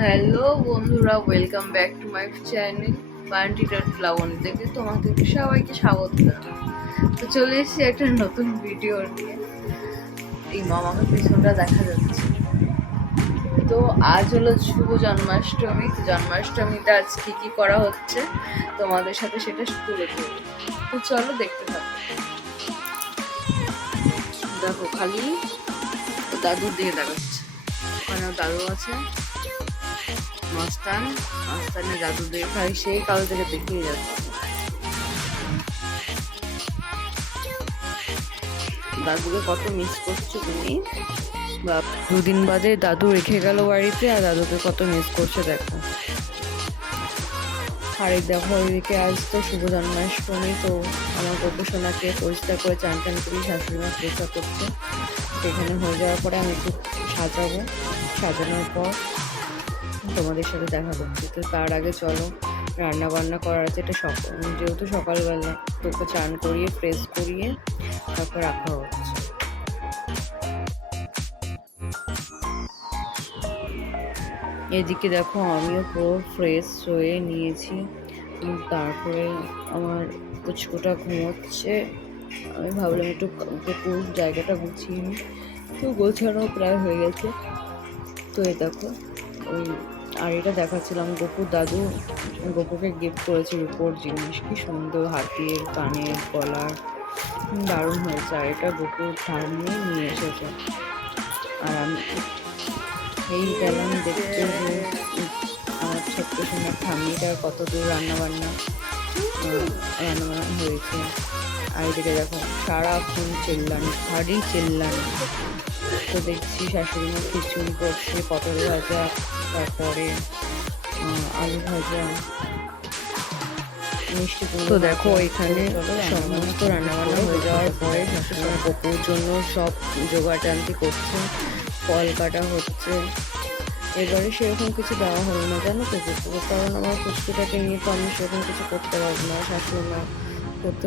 Hello বন্ধুরা, welcome back to my channel Bunty dot ফ্লাওয়ানি থেকে তোমাদেরকে সবাইকে স্বাগত জানাই। তো চলে এসেছি একটা নতুন ভিডিও নিয়ে। এই মামাকে পিছনটা দেখা যাচ্ছে। তো আজ হলো শুভ জন্মাষ্টমী। তো জন্মাষ্টমীতে আজ কি কি করা হচ্ছে তোমাদের সাথে সেটা তুলে ধরবো। তো চলো দেখতে থাকো। দেখো খালি দাদুর দিকে দেখাচ্ছে, ওখানেও দাদু আছে। মাস্তানে দাদু দেখাই সেই কাল থেকে দেখিয়ে যাচ্ছে। দাদুকে কত মিস করছো তুমি? বা দুদিন বাদে দাদু রেখে গেল বাড়িতে, আর দাদুকে কত মিস করছে দেখো। আর এই দেখো ওইদিকে আজ তো শুভ জন্মাষ্টমী। তো আমার গপু সোনাকে পরিষ্কার করে চান টান করি, শাশুড়ি মা পরিষ্কার করছে। সেখানে হয়ে যাওয়ার পরে আমি একটু সাজাবো। সাজানোর পর তোমাদের সাথে দেখা করছি। তো তার আগে চলো রান্না বান্না করার আছে। এটা যেহেতু সকালবেলা, তোকে চান করিয়ে ফ্রেশ করিয়ে তারপর রাখা হচ্ছে। এদিকে দেখো আমিও পুরো ফ্রেশ হয়ে নিয়েছি। তারপরে আমার পুচকুটা ঘুমোচ্ছে। আমি ভাবলাম একটু পুরো জায়গাটা গুছিয়ে নিই। তো গোছানো প্রায় হয়ে গেছে। তো এই দেখো ওই আড়িটা দেখাচ্ছিলাম, দাদু গপুকে গিফট করেছে রূপোর জিনিস। কি সুন্দর, হাতির কানের গলার, দারুণ হয়েছে। আর এটা গপুর ধার নিয়ে এসেছে। আর আমি এই গেলাম দেখতে যে আমার ছোট্ট সোনার ঠাম্মিটার কত দূর রান্নাবান্না হয়েছে। আর এদিকে দেখো সারাক্ষণ চিল্লানি, ভারী চিল্লানি। তো দেখছি শাশুড়ি মা খিচুড়ি করছে, পটল ভাজা, তারপরে আলু ভাজা, মিষ্টি কুমড়ো। তো দেখো এখানে সমস্ত রান্নাবান্না হয়ে যাওয়ার পরে শাশুড়ি মা গপুর জন্য সব জোগাড়জান্তি করছে, ফল কাটা হচ্ছে। এবারে সেরকম কিছু দেওয়া হলো না জানো তো গপুকে, কারণ আমার পুচকুটাকে নিয়ে তো আমি সেরকম কিছু করতে পারবো না। শাশুড়ি মা করতে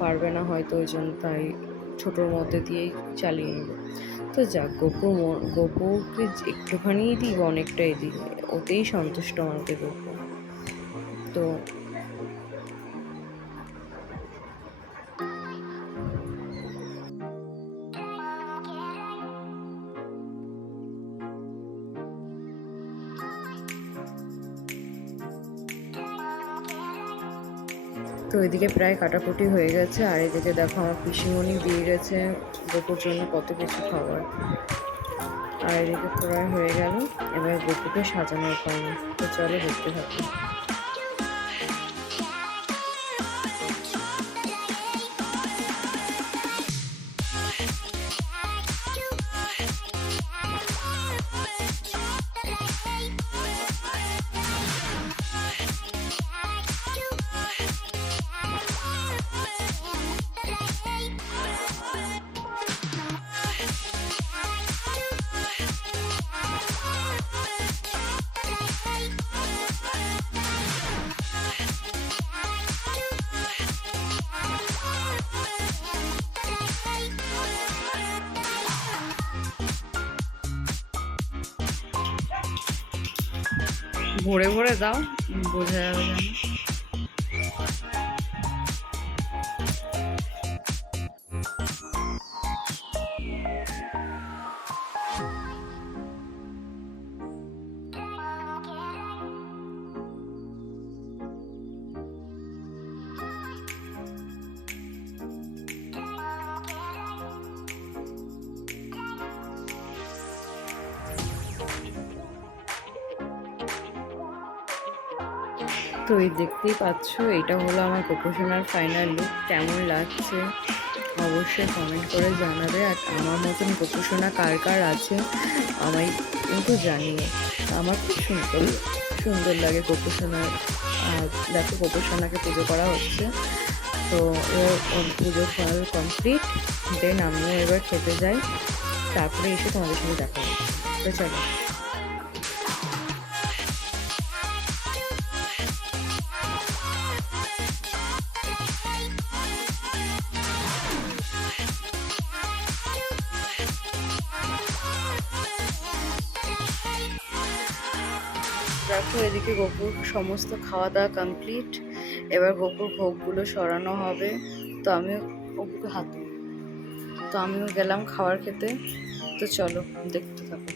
পারবে না হয়তো, ওই জন্য তাই ছোটোর মধ্যে দিয়েই চালিয়ে নিল। তো যাক, গপুকে একটুখানিই দিই বা অনেকটাই দিই, ওতেই সন্তুষ্ট আমাদের গপু। তো এদিকে প্রায় কাটাকুটি হয়ে গেছে। আর এদিকে দেখো আমার পিসিমণি দিয়ে গেছে গপুর জন্য কত কিছু খাবার। আর এদিকে প্রায় হয়ে গেল, এবার গপুকে সাজানোর পালা। তো চলো দেখতে থাকি। ভরে ভরে দাও, বোঝা যাবে না। তো এই দেখতেই পাচ্ছ, এটা হলো আমার গোপোষণার ফাইনাল লুক। কেমন লাগছে অবশ্যই কমেন্ট করে জানাবে। আর আমার মতন গোপোষণা কার কার আছে আমায় কিন্তু জানিয়ে। আমার খুব সুন্দর লাগে গোপোষণার। আর দেখো গোপোষণাকে পুজো করা হচ্ছে। তো এবার পুজো ফল কমপ্লিট, দেন আমিও এবার খেতে যাই। তারপরে এসে তোমাদের সঙ্গে দেখা হচ্ছে। তো চলো। দেখো এদিকে গোপুর সমস্ত খাওয়া দাওয়া কমপ্লিট। এবার গোপুর ভোগগুলো সরানো হবে। তো আমিও গোপুকে তো আমিও গেলাম খাবার খেতে। তো চলো দেখতে থাকো।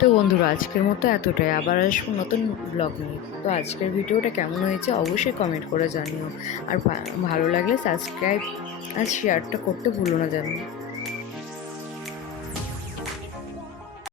তো বন্ধুরা আজকের মতো এতটাই, আবার আসবো নতুন ব্লগ নিয়ে। তো আজকের ভিডিওটা কেমন হয়েছে অবশ্যই কমেন্ট করে জানিও। আর ভালো লাগলে সাবস্ক্রাইব আর শেয়ারটা করতে ভুলো না যেন।